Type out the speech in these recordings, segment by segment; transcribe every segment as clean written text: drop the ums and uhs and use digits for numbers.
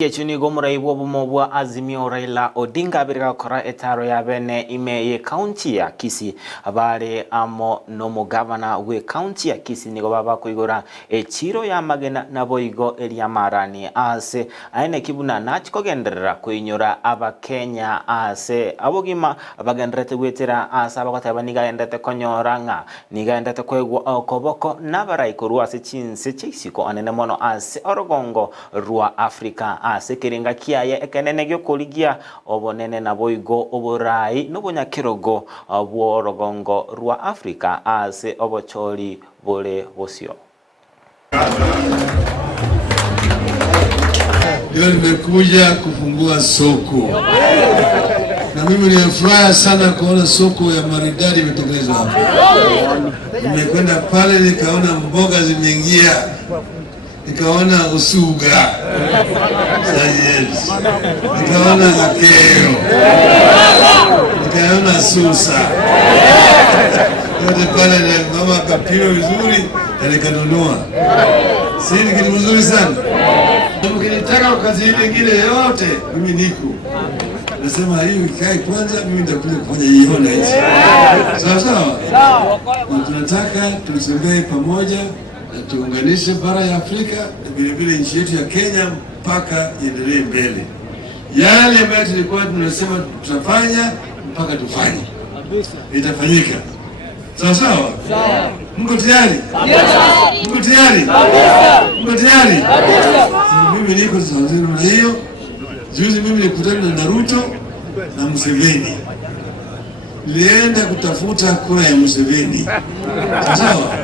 Yechuni gomurai bwa Azimio Raila Odinga birga kora etaro ya bene ime ye county ya Kisii abare amo nomo governor we county ya Kisii nigo baba kuigora echiro ya magena naboigo elia marani ase aine kibuna nachiko genderera kuinyora aba Kenya ase abogima abagendrete gwetera ase abagotaba niga endete konyoranga niga endete kwegwa okoboko nabarai kurwa ase chinse chisiko anene mono ase orogongo rwa Afrika ase kiringa kiaye ekenene gyo koligia obonene na boigo oborai nobonyakirogo bworogongo rwa Afrika ase obochori bole bosio. Leo nimekuja kufungua soko. Na mimi nimefurahi sana kuona soko ya maridadi imetengenezwa hapa. Nimekwenda pale nikaona mboga zimeingia. Nikaona usuga. Nikaona zakeo. Nikaona susa. Yote pale na mama akapima vizuri na nikanunua. Si ni kitu mzuri sana. Mkinitaka kazi nyingine yote mimi niko. Nasema hii ikae kwanza, mimi nitakuja kufanya hiyo na hizi. Sawa sawa? Sawa. Tunataka tusembee pamoja na tuunganishe bara ya Afrika na vile vile nchi yetu ya Kenya mpaka iendelee mbele. Yale ambayo tulikuwa tunasema tutafanya mpaka tufanye. Itafanyika. Sawa sawa? Sawa. Mko tayari? Mko tayari? Mko tayari? Mimi niko sawa na hiyo. Juzi mimi nilikutana na Ruto na Museveni. Nilienda kutafuta kura ya Museveni. Sawa?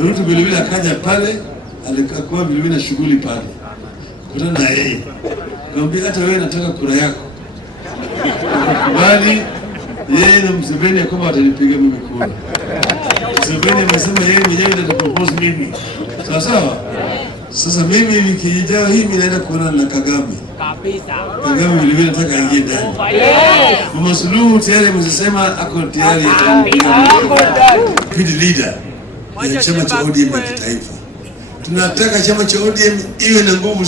Ruto vile akaja pale, alikuwa vile na shughuli pale. Kutana na yeye. Nikamwambia hata wewe nataka kura yako. Bali yeye na Museveni kwamba atanipiga mimi kura. Museveni amesema yeye mwenyewe ndiye atapropose mimi. Sawa sawa? Sasa mimi wiki ijayo hii mimi naenda kuona na Kagame. Kabisa. Kagame vile nataka aingie ndani. Mama Suluhu tayari msema ako tayari. Lead leader ya chama cha ODM ya kitaifa. Tunataka chama cha ODM iwe na nguvu.